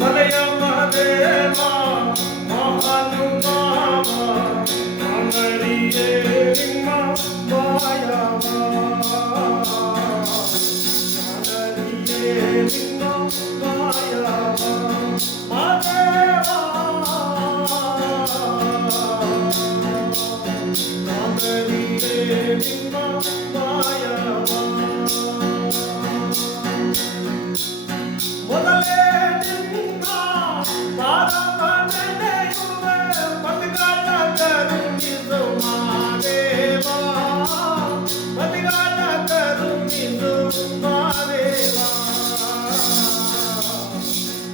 ಮಲಯ ಮಹದೇವ ಮಹಾನುಭಾವ ಮಂಗಳಿಯೇ ನಿಮ್ಮ ಮಾಯವ ಮಂಗಳಿಯೇ ನಿಮ್ಮ ಮಾಯವ ಮಹದೇವ ಮಂಗಳಿಯೇ ನಿಮ್ಮ ಮಾಯವ ಮೊದಲೇ ನಿನ್ನ ಪಾದಪನೆಯುವೆ ಪತಿಗಳ ಕರುಣಿಸು ಮಹಾದೇವ ಪತಿಗಳ ಕರುಣಿಸು ಮಹಾದೇವ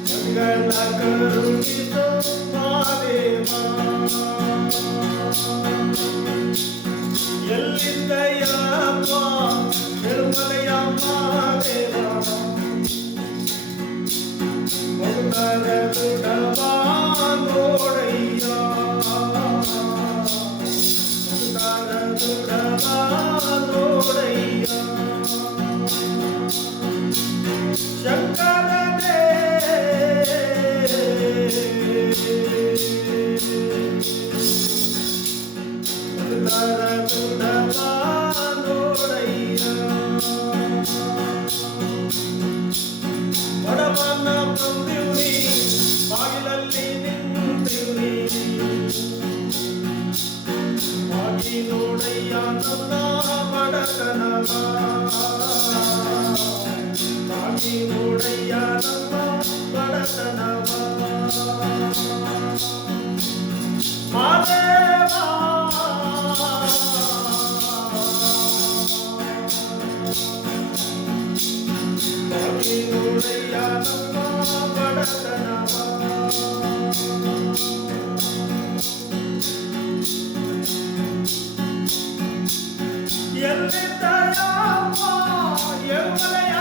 ಪತಿಗಳ ಕರುಣಿಸು ಮಹಾದೇವ ಎಲ್ಲಿದ್ದಯ್ಯಪ್ಪ ತಿರುಮಲೆಯ ಮಹಾದೇವ ಭಕ್ತರ ದುಡವ ನೋಡಯ್ಯ ಭಕ್ತರ ದುಡವ ನೋಡಯ್ಯ ಶಂಕರನೇ ಭಕ್ತರ ದುಡವ ನೋಡಯ್ಯ ಬಡವನ ಬಂದಿವ್ನಿ ಬಾಗಿಲಲ್ಲಿ ನಿಂತಿವ್ನಿ ಬಾಗಿ ನೋಡಯ್ಯ ನನ್ನ ಬಡತನವ ಬಾಗಿ ನೋಡಯ್ಯ ನನ್ನ ಬಡತನವ ಮಹಾದೇವ ಬಾಗಿ ನೋಡಯ್ಯ ನಮ್ಮ ಬಡತನವ ಎಲ್ಲಿದ್ದಯ್ಯಪ್ಪ ಎಮ್ಮಲೆಯ